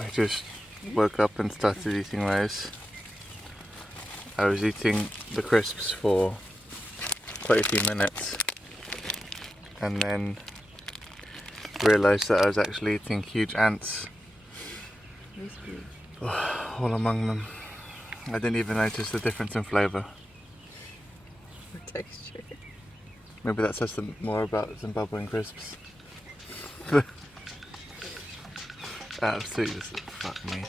I just woke up and started eating rice. I was eating the crisps for quite a few minutes and then realised that I was actually eating huge ants all among them. I didn't even notice the difference in flavour. Or texture. Maybe that says more about Zimbabwean crisps. Absolutely, fuck me.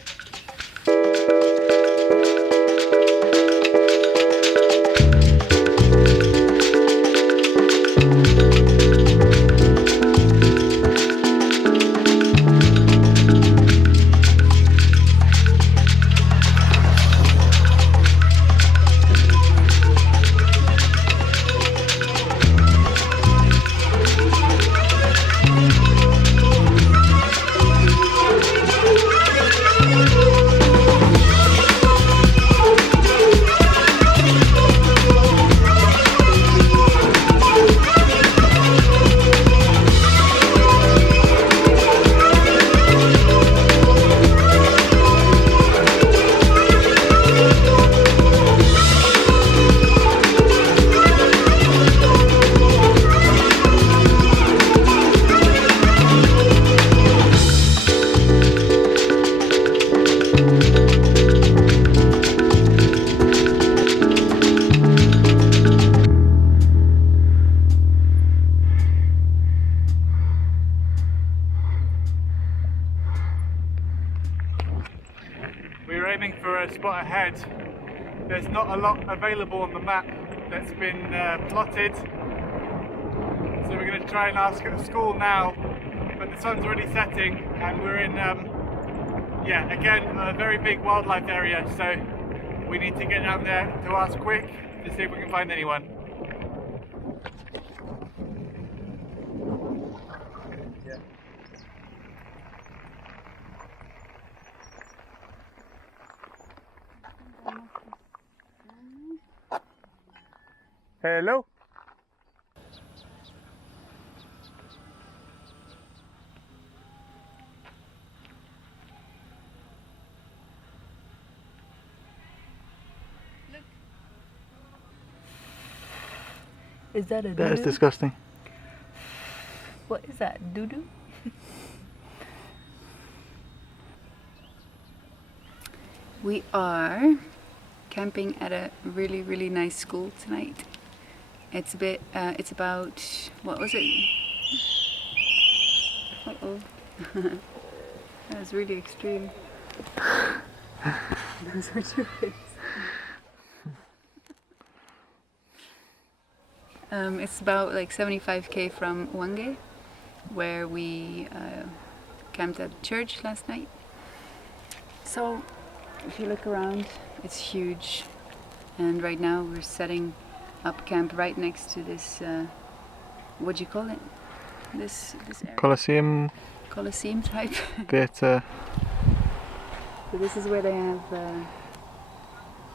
We're aiming for a spot ahead. There's not a lot available on the map that's been plotted. So we're going to try and ask at the school now, but the sun's already setting and we're in, yeah, again, a very big wildlife area, so we need to get down there to ask quick to see if we can find anyone. Hello? Look. Is that a doo-doo? That is disgusting. What is that? Doo-doo? We are camping at a really, really nice school tonight. It's it's about, what was it? Uh-oh. That was really extreme. Those were two things. It's about like 75k from Wange, where we camped at church last night. So, if you look around, it's huge. And right now we're setting up camp right next to this, what do you call it? This area? Colosseum type. Theatre. So this is where they have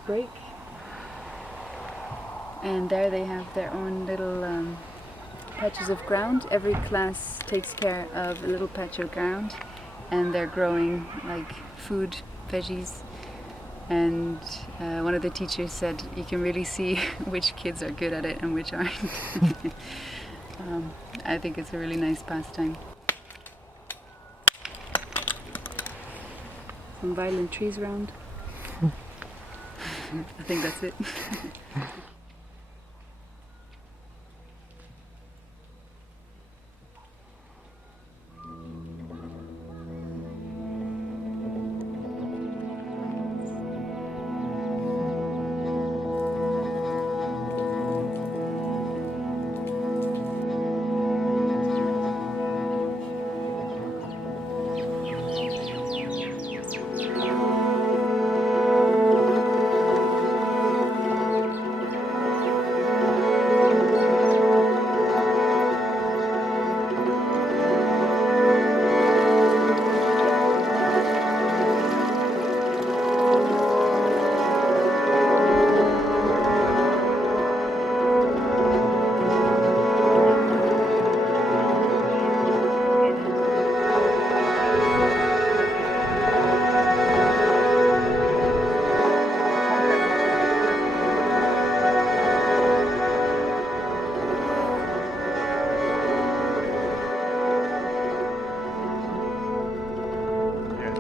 break. And there they have their own little patches of ground. Every class takes care of a little patch of ground and they're growing like food, veggies. And one of the teachers said you can really see which kids are good at it and which aren't. I think it's a really nice pastime. Some violent trees around. I think that's it.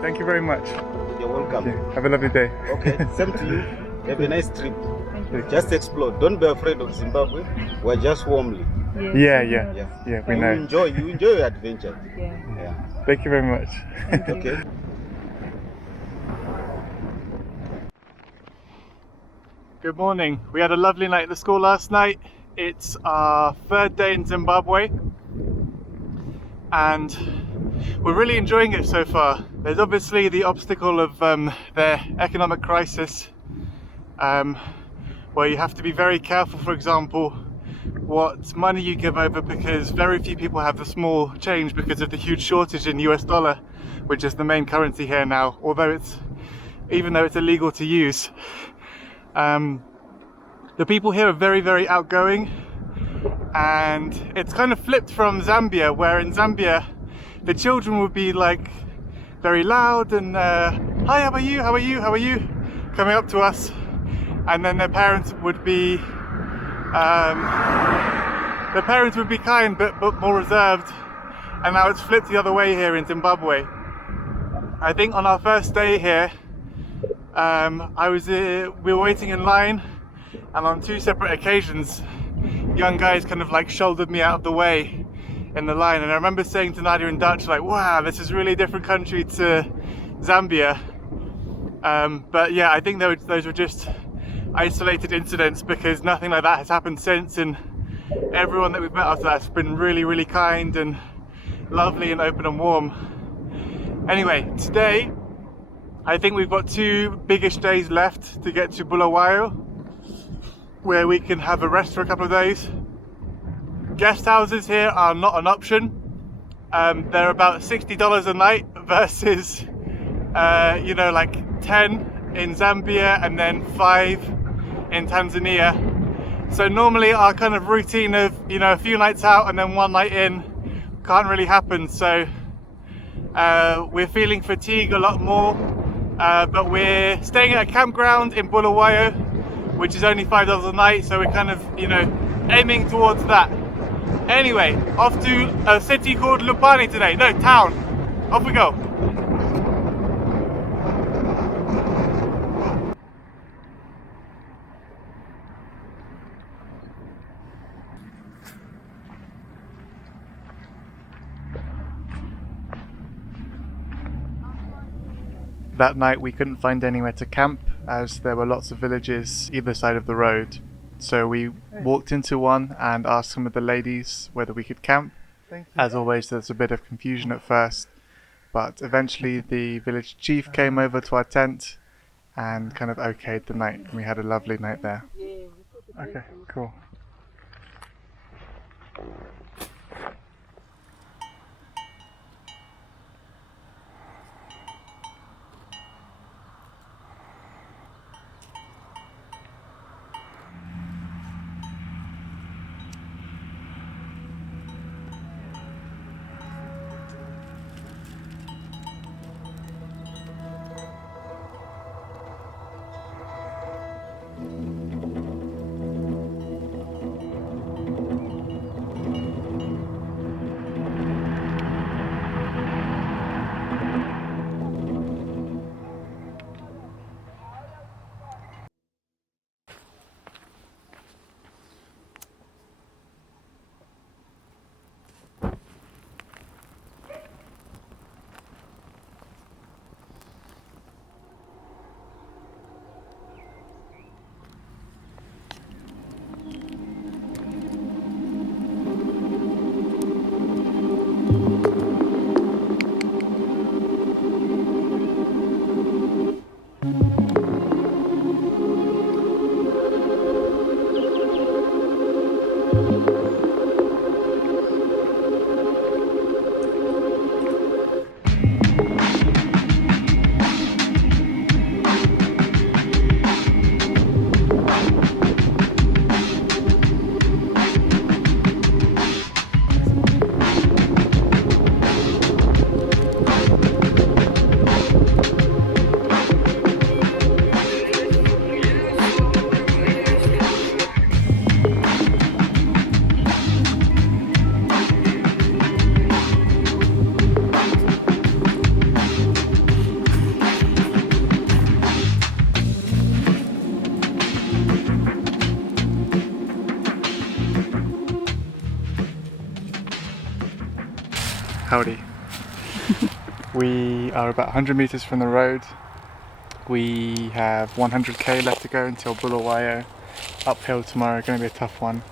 Thank you very much. You're welcome. Okay. Have a lovely day. Okay, same to you. Have a nice trip. Thank you. Just explore. Don't be afraid of Zimbabwe. We're just warmly. Yeah. We You know. enjoy your adventure. Yeah. Thank you very much. Thank you. Okay. Good morning. We had a lovely night at the school last night. It's our third day in Zimbabwe and we're really enjoying it so far. There's obviously the obstacle of their economic crisis where you have to be very careful, for example, what money you give over, because very few people have the small change because of the huge shortage in US dollar, which is the main currency here now, even though it's illegal to use. The people here are very, very outgoing, and it's kind of flipped from Zambia, where in Zambia the children would be like very loud and hi, how are you, how are you, how are you, coming up to us, and then their parents would be kind but more reserved, and now it's flipped the other way here in Zimbabwe. I think on our first day here we were waiting in line, and on two separate occasions young guys kind of like shouldered me out of the way in the line, and I remember saying to Nadia in Dutch like, wow, this is really a different country to Zambia. But yeah, I think those were just isolated incidents, because nothing like that has happened since, and everyone that we've met after that has been really, really kind and lovely and open and warm. Anyway, today I think we've got 2 biggish days left to get to Bulawayo, where we can have a rest for a couple of days. Guest houses here are not an option. They're about $60 a night versus like 10 in Zambia and then 5 in Tanzania. So normally our kind of routine of a few nights out and then 1 night in can't really happen. So we're feeling fatigue a lot more, but we're staying at a campground in Bulawayo, which is only $5 a night, so we're kind of aiming towards that. Anyway, off to a city called Lupani today. No, town. Off we go. That night we couldn't find anywhere to camp, as there were lots of villages either side of the road. So we walked into one and asked some of the ladies whether we could camp. As always, there's a bit of confusion at first, but eventually the village chief came over to our tent and kind of okayed the night, and we had a lovely night there. Okay, cool. Howdy. We are about 100 meters from the road. We have 100k left to go until Bulawayo. Uphill tomorrow, going to be a tough one.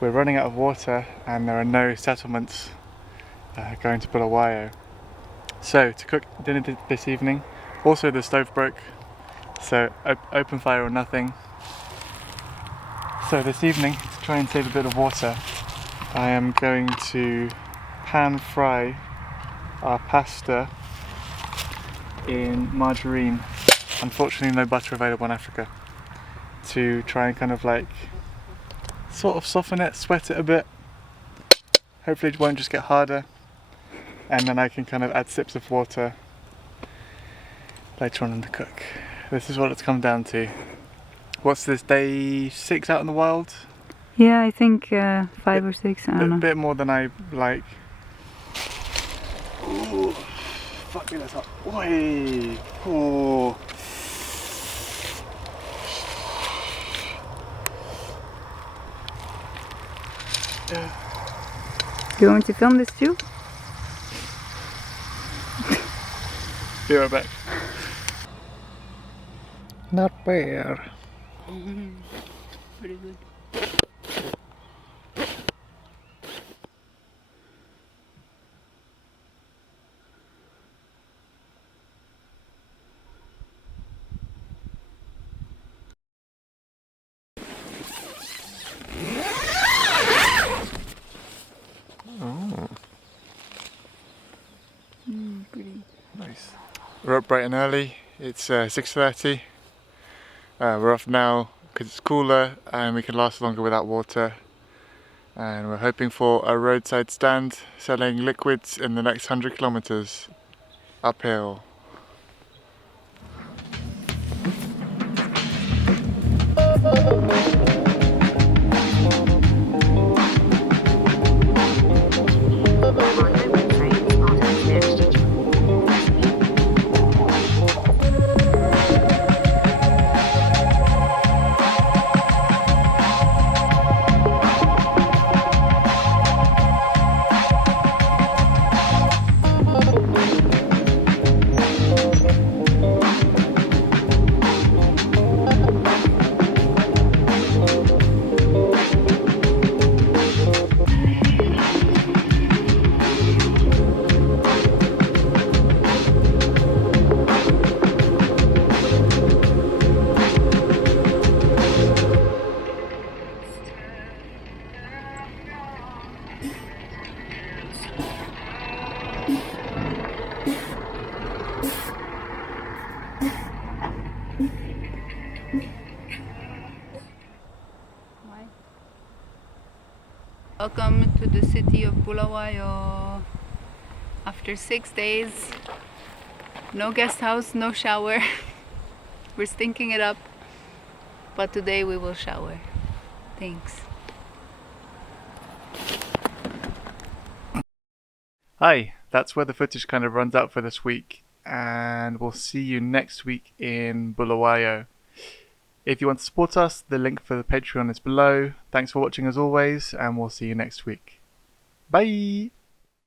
We're running out of water and there are no settlements going to Bulawayo. So to cook dinner this evening, also the stove broke, so open fire or nothing. So this evening, to try and save a bit of water, I am going to pan fry our pasta in margarine. Unfortunately no butter available in Africa. To try and kind of like sort of soften it, sweat it a bit. Hopefully it won't just get harder. And then I can kind of add sips of water later on in the cook. This is what it's come down to. What's this, day 6 out in the wild? Yeah, I think 5 or 6, I don't know. A bit more than I like. Ooh, fuck me, that's hot. Oi! Oh. Do you want to film this too? Be right back. Not bad. Pretty good. Pretty. Nice. We're up bright and early. It's 6:30. We're off now because it's cooler and we can last longer without water. And we're hoping for a roadside stand selling liquids in the next 100 kilometers uphill. Welcome to the city of Bulawayo. After 6 days, no guest house, no shower. We're stinking it up, but today we will shower. Thanks. Hi, that's where the footage kind of runs out for this week, and we'll see you next week in Bulawayo. If you want to support us, the link for the Patreon is below. Thanks for watching as always, and we'll see you next week. Bye!